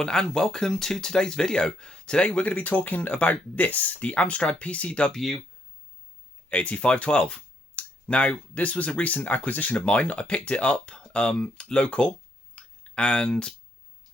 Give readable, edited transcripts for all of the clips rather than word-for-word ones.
everyone, and welcome to today's video. Today we're going to be talking about this, the Amstrad PCW 8512. Now, this was a recent acquisition of mine. I picked it up local, and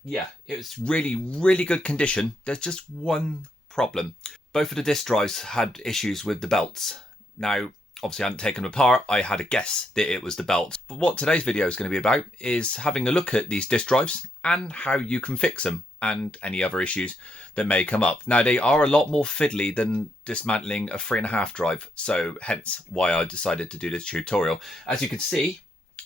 yeah, it's really good condition. There's just one problem. Both of the disk drives had issues with the belts. Now, obviously I hadn't taken them apart. I had a guess that it was the belts. But what today's video is going to be about is having a look at these disk drives and how you can fix them and any other issues that may come up. Now, they are a lot more fiddly than dismantling a 3.5 drive, so hence why I decided to do this tutorial. As you can see,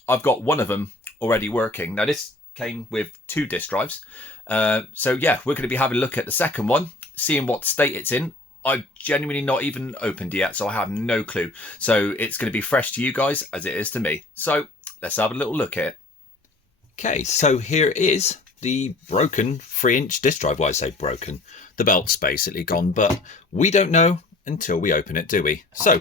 I've got one of them already working. Now, this came with 2 disk drives. So yeah, we're going to be having a look at the second one, seeing what state it's in. I've genuinely not even opened yet, so I have no clue. So it's going to be fresh to you guys as it is to me. So let's have a little look at it. Okay, so here is the broken 3-inch disk drive. Well, I say broken. The belt's basically gone, but we don't know until we open it, do we? So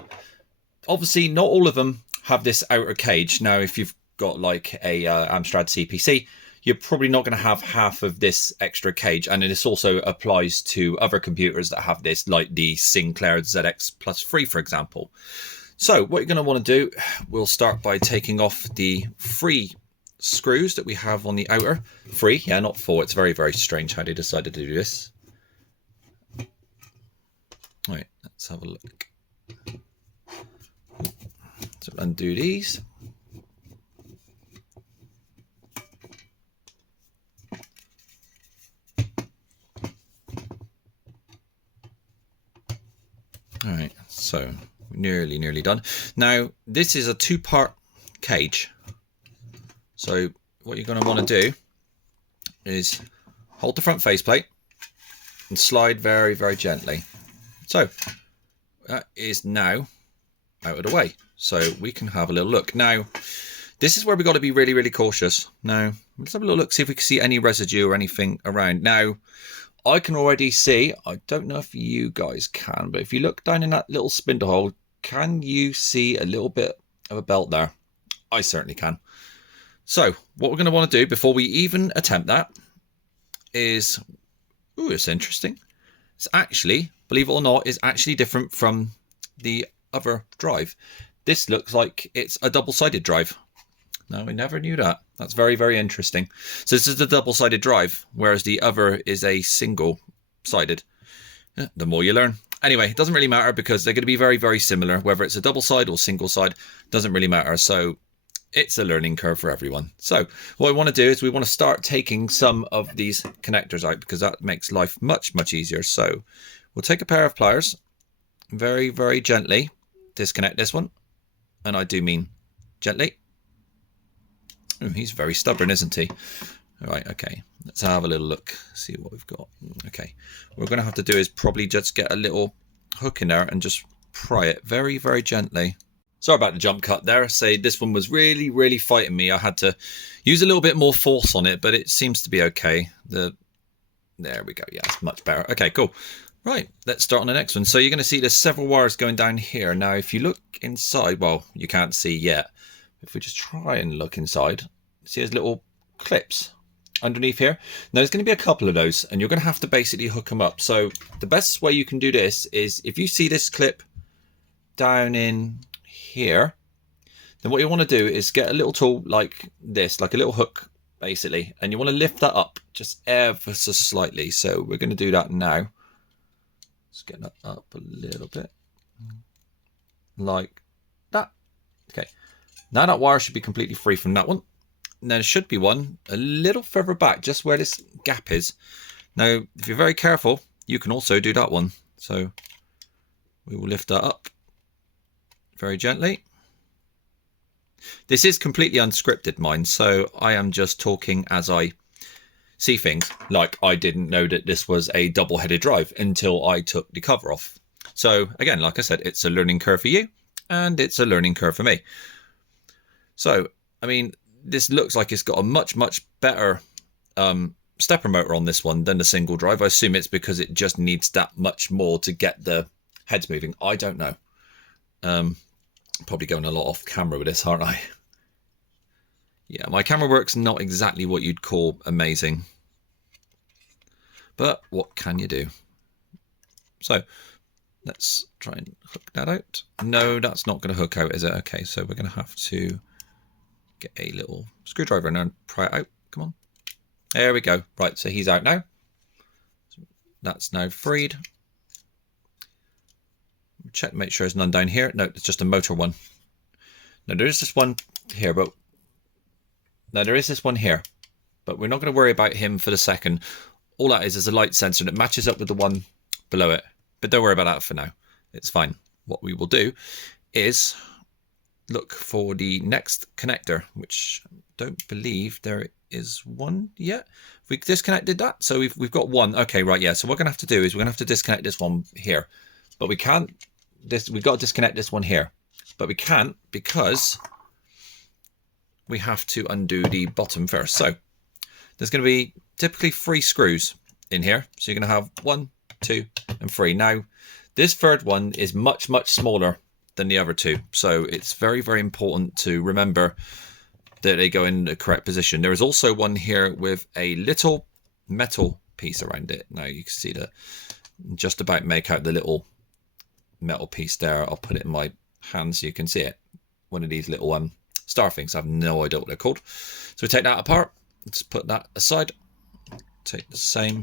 obviously not all of them have this outer cage. Now, if you've got like a Amstrad CPC, you're probably not going to have half of this extra cage. And this also applies to other computers that have this, like the Sinclair ZX Plus 3, for example. So what you're going to want to do, we'll start by taking off the 3 screws that we have on the outer. 3, yeah, not 4. It's very strange how they decided to do this. All right, let's have a look. So undo these. All right, so nearly done. Now, this is a 2-part cage. So what you're going to want to do is hold the front faceplate and slide very gently. So that is now out of the way. So we can have a little look. Now, this is where we've got to be really cautious. Now, let's have a little look, see if we can see any residue or anything around. Now, I can already see, I don't know if you guys can, but if you look down in that little spindle hole, can you see a little bit of a belt there? I certainly can. So what we're going to want to do before we even attempt that is, ooh, it's interesting. It's actually, believe it or not, is actually different from the other drive. This looks like it's a double-sided drive. No, we never knew that. That's very interesting. So this is the double-sided drive, whereas the other is a single-sided. The more you learn. Anyway, it doesn't really matter because they're going to be very similar. Whether it's a double-side or single-side, doesn't really matter. So it's a learning curve for everyone. So what we want to do is we want to start taking some of these connectors out because that makes life much easier. So we'll take a pair of pliers, very gently disconnect this one. And I do mean gently. Oh, he's very stubborn, isn't he? All right, okay. Let's have a little look, see what we've got. Okay, what we're going to have to do is probably just get a little hook in there and just pry it very gently. Sorry about the jump cut there. Say this one was really fighting me. I had to use a little bit more force on it, but it seems to be okay. There we go. Yeah, it's much better. Okay, cool. Right, let's start on the next one. So you're going to see there's several wires going down here. Now, if you look inside, well, you can't see yet. If we just try and look inside, see there's little clips underneath here. Now there's going to be a couple of those and you're going to have to basically hook them up. So the best way you can do this is if you see this clip down in here, then what you want to do is get a little tool like this, like a little hook basically, and you want to lift that up just ever so slightly. So we're going to do that now. Let's get that up a little bit like that. Okay. Now that wire should be completely free from that one. And there should be one a little further back, just where this gap is. Now, if you're very careful, you can also do that one. So we will lift that up very gently. This is completely unscripted, mine, so I am just talking as I see things. Like I didn't know that this was a double-headed drive until I took the cover off. So again, like I said, it's a learning curve for you and it's a learning curve for me. So, I mean, this looks like it's got a much better stepper motor on this one than the single drive. I assume it's because it just needs that much more to get the heads moving. I don't know. Probably going a lot off camera with this, aren't I? Yeah, my camera work's not exactly what you'd call amazing. But what can you do? So let's try and hook that out. No, that's not going to hook out, is it? Okay, so we're going to have to get a little screwdriver and pry it out. Come on. There we go. Right, so he's out now. That's now freed. Check, make sure there's none down here. No, it's just a motor one. Now there is this one here, but we're not going to worry about him for the second. All that is a light sensor that matches up with the one below it. But don't worry about that for now. It's fine. What we will do is look for the next connector, which I don't believe there is one yet. We disconnected that, so we've got one. Okay, right, yeah. So what we're gonna have to do is we're gonna have to disconnect this one here, but we can't. We've got to disconnect this one here, but we can't because we have to undo the bottom first. So there's going to be typically 3 screws in here. So you're going to have 1, 2, and 3. Now, this third one is much, much smaller than the other 2. So it's very, very important to remember that they go in the correct position. There is also one here with a little metal piece around it. Now you can see that just about make out the little metal piece there. I'll put it in my hand so you can see it. One of these little star things. I have no idea what they're called. So we take that apart. Let's put that aside. Take the same.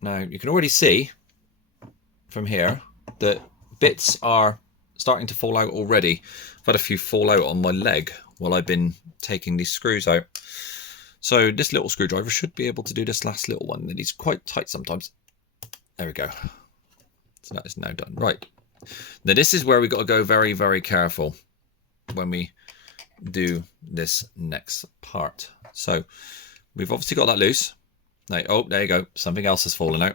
Now you can already see from here that bits are starting to fall out already. I've had a few fall out on my leg while I've been taking these screws out. So this little screwdriver should be able to do this last little one. That is quite tight sometimes. There we go. So that is now done. Right. Now this is where we got to go very, very careful when we do this next part. So we've obviously got that loose. Now, oh, there you go. Something else has fallen out.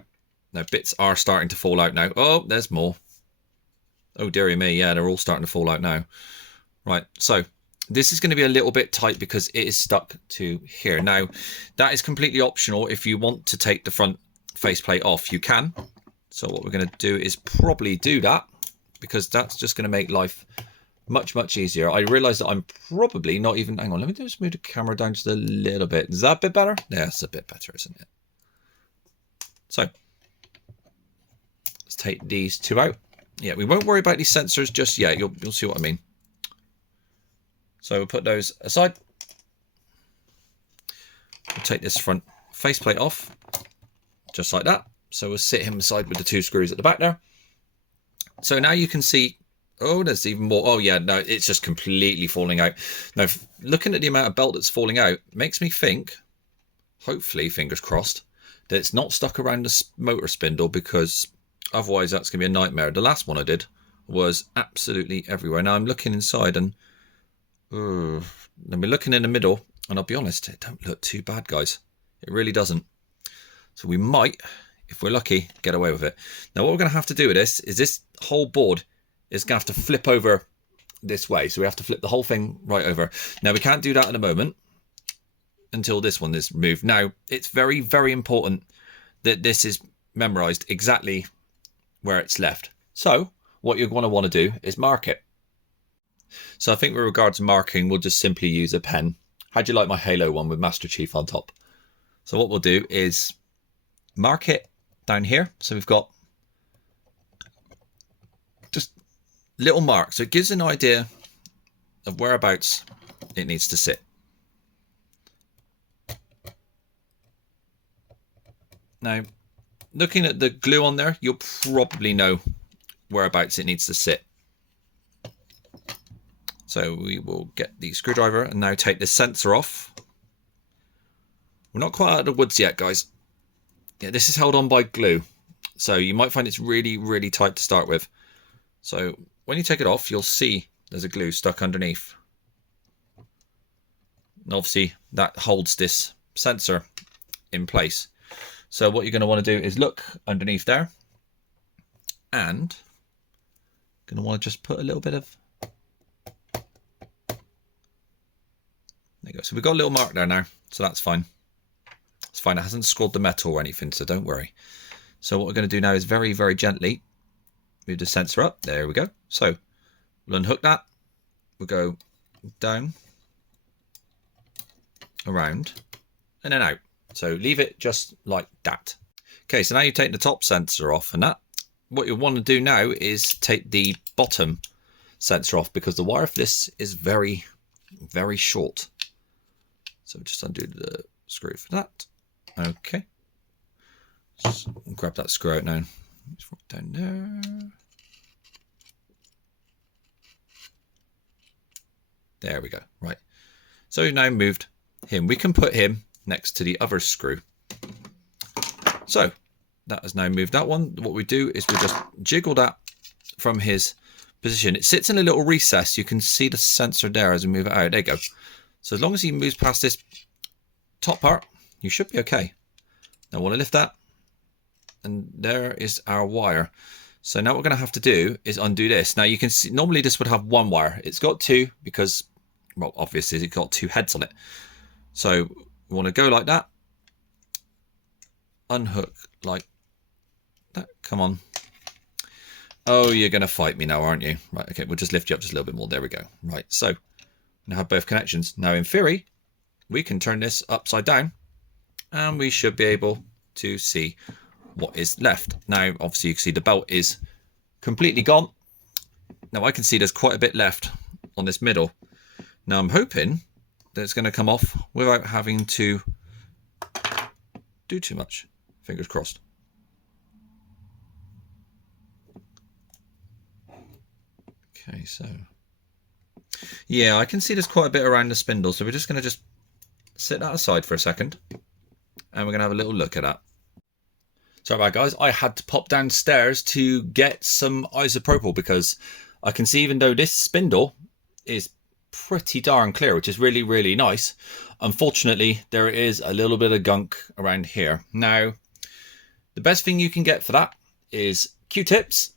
Now bits are starting to fall out now. Oh, there's more. Oh, dearie me. Yeah, they're all starting to fall out now. Right. So this is going to be a little bit tight because it is stuck to here. Now, that is completely optional. If you want to take the front faceplate off, you can. So what we're going to do is probably do that because that's just going to make life much, much easier. I realise that I'm probably not even... Hang on, let me just move the camera down just a little bit. Is that a bit better? Yeah, it's a bit better, isn't it? So let's take these 2 out. Yeah, we won't worry about these sensors just yet. You'll see what I mean. So we'll put those aside. We'll take this front faceplate off, just like that. So we'll sit him aside with the 2 screws at the back there. So now you can see, oh, there's even more. Oh yeah, no, it's just completely falling out. Now, looking at the amount of belt that's falling out, makes me think, hopefully, fingers crossed, that it's not stuck around the motor spindle because otherwise that's going to be a nightmare. The last one I did was absolutely everywhere. Now I'm looking inside and I'm looking in the middle, and I'll be honest, it don't look too bad, guys. It really doesn't. So we might, if we're lucky, get away with it. Now what we're going to have to do with this is this whole board is going to have to flip over this way. So we have to flip the whole thing right over. Now we can't do that at the moment until this one is moved. Now it's very, very important that this is memorized exactly where it's left. So what you're going to want to do is mark it. So I think with regards to marking, we'll just simply use a pen. How'd you like my Halo one with Master Chief on top? So what we'll do is mark it down here. So we've got just little marks. So it gives an idea of whereabouts it needs to sit. Now, looking at the glue on there, you'll probably know whereabouts it needs to sit. So we will get the screwdriver and now take the sensor off. We're not quite out of the woods yet, guys. Yeah, this is held on by glue. So you might find it's really, really tight to start with. So when you take it off, you'll see there's a glue stuck underneath. And obviously that holds this sensor in place. So what you're going to want to do is look underneath there. And going to want to just put a little bit of... There you go. So we've got a little mark there now, so that's fine. It's fine. It hasn't scored the metal or anything, so don't worry. So what we're going to do now is very, very gently move the sensor up. There we go. So we'll unhook that. We'll go down. around and then out. So leave it just like that. Okay, so now you take the top sensor off and that. What you want to do now is take the bottom sensor off because the wire for this is very, very short. So just undo the screw for that. Okay. Just grab that screw out now. Just right down there. There we go. Right. So we've now moved him. We can put him next to the other screw. So that has now moved that one. What we do is we just jiggle that from his position. It sits in a little recess. You can see the sensor there as we move it out. There you go. So as long as he moves past this top part, you should be okay. Now I want to lift that. And there is our wire. So now what we're going to have to do is undo this. Now you can see, normally this would have one wire. It's got two because, well, obviously it's got two heads on it. So we want to go like that. Unhook like that. Come on. Oh, you're going to fight me now, aren't you? Right, okay, we'll just lift you up just a little bit more. There we go. Right, so now have both connections. Now in theory, we can turn this upside down and we should be able to see what is left. Now, obviously you can see the belt is completely gone. Now I can see there's quite a bit left on this middle. Now I'm hoping that it's going to come off without having to do too much. Fingers crossed. Okay, so yeah, I can see there's quite a bit around the spindle, so we're just going to set that aside for a second and we're going to have a little look at that. Sorry about guys, I had to pop downstairs to get some isopropyl because I can see even though this spindle is pretty darn clear, which is really, really nice, unfortunately there is a little bit of gunk around here. Now, the best thing you can get for that is Q-tips,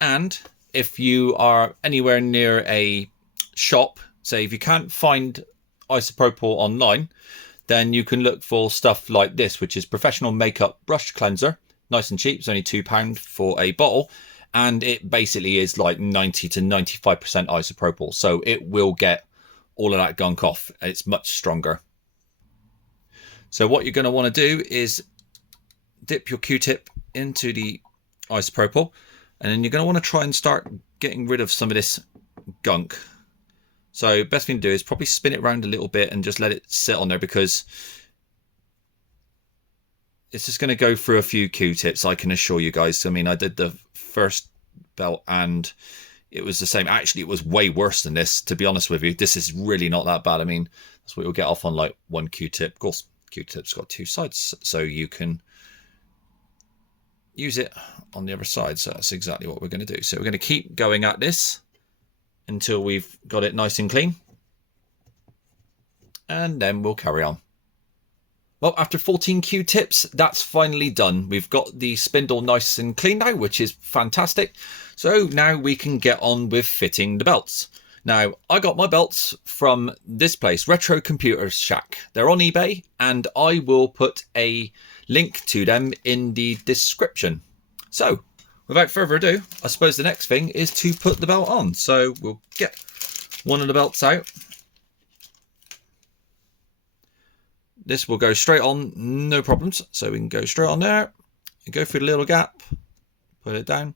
and if you are anywhere near a shop, say if you can't find isopropyl online, then you can look for stuff like this, which is professional makeup brush cleanser. Nice and cheap. It's only £2 for a bottle. And it basically is like 90 to 95% isopropyl. So it will get all of that gunk off. It's much stronger. So what you're going to want to do is dip your Q-tip into the isopropyl. And then you're going to want to try and start getting rid of some of this gunk. So best thing to do is probably spin it around a little bit and just let it sit on there because it's just going to go through a few Q-tips, I can assure you guys. I mean, I did the first belt and it was the same. Actually, it was way worse than this, to be honest with you. This is really not that bad. I mean, that's what you'll get off on like one Q-tip. Of course, Q-tip's got two sides, so you can use it on the other side. So that's exactly what we're going to do. So we're going to keep going at this until we've got it nice and clean. And then we'll carry on. Well, after 14 Q-tips, that's finally done. We've got the spindle nice and clean now, which is fantastic. So now we can get on with fitting the belts. Now, I got my belts from this place, Retro Computer Shack. They're on eBay, and I will put a link to them in the description. So, without further ado, I suppose the next thing is to put the belt on. So we'll get one of the belts out. This will go straight on, no problems. So we can go straight on there, and go through the little gap, put it down.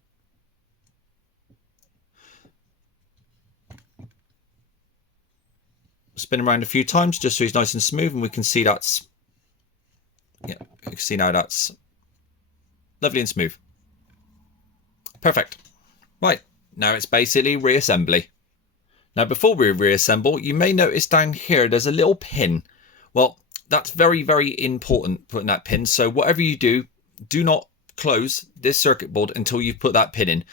Spin around a few times just so he's nice and smooth, and we can see that's, yeah, you can see now that's lovely and smooth. Perfect. Right, now it's basically reassembly. Now before we reassemble, you may notice down here there's a little pin. Well, that's very, very important, putting that pin. So whatever you do, do not close this circuit board until you've put that pin in.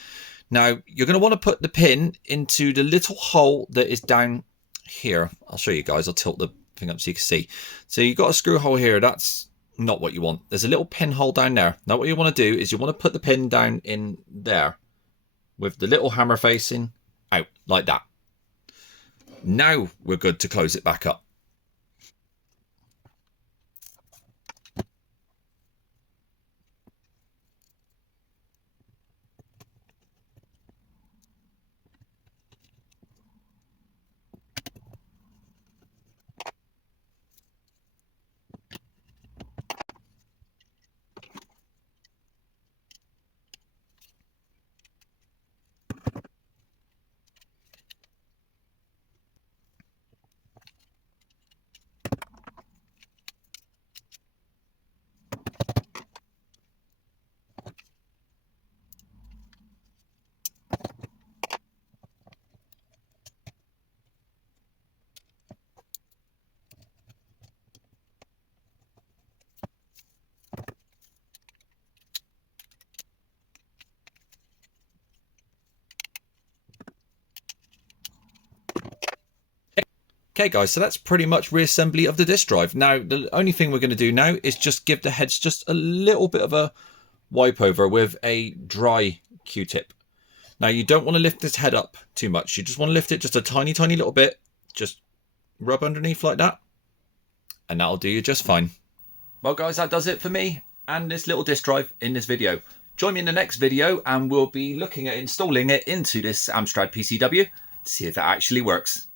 Now, you're going to want to put the pin into the little hole that is down here. I'll show you guys. I'll tilt the thing up so you can see. So you've got a screw hole here. That's not what you want. There's a little pinhole down there. Now what you want to do is you want to put the pin down in there with the little hammer facing out like that. Now we're good to close it back up. Okay guys, so that's pretty much reassembly of the disk drive. Now the only thing we're going to do now is just give the heads just a little bit of a wipe over with a dry Q-tip. Now you don't want to lift this head up too much. You just want to lift it just a tiny little bit. Just rub underneath like that, and that'll do you just fine. Well guys, that does it for me and this little disk drive in this video. Join me in the next video and we'll be looking at installing it into this Amstrad PCW to see if it actually works.